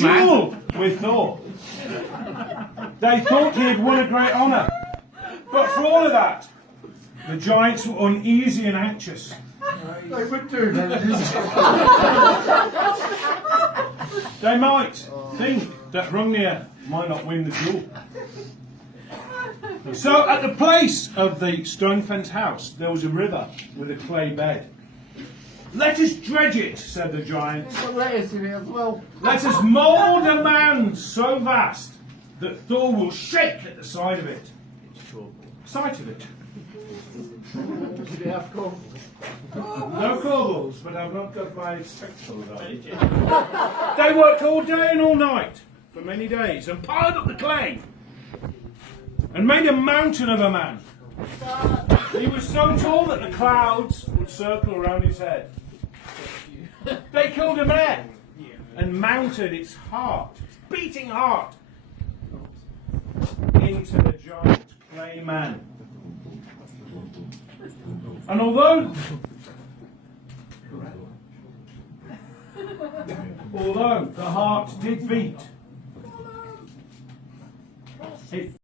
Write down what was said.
duel with Thor. They thought he had won a great honour. But for all of that, the giants were uneasy and anxious. They would do that. They might think that Hrungnir might not win the duel. So at the place of the stone fenced house there was a river with a clay bed. Let us dredge it, said the giants. There's a lettuce in it as well. Let us mould a mound so vast that Thor will shake at the sight of it. Sight of it. Did it have corn? No corbels, but I've not got my spectacles on. They worked all day and all night for many days and piled up the clay and made a mountain of a man. He was so tall that the clouds would circle around his head. They killed a man and mounted its heart, its beating heart, into the giant clay man. And although the heart did beat, it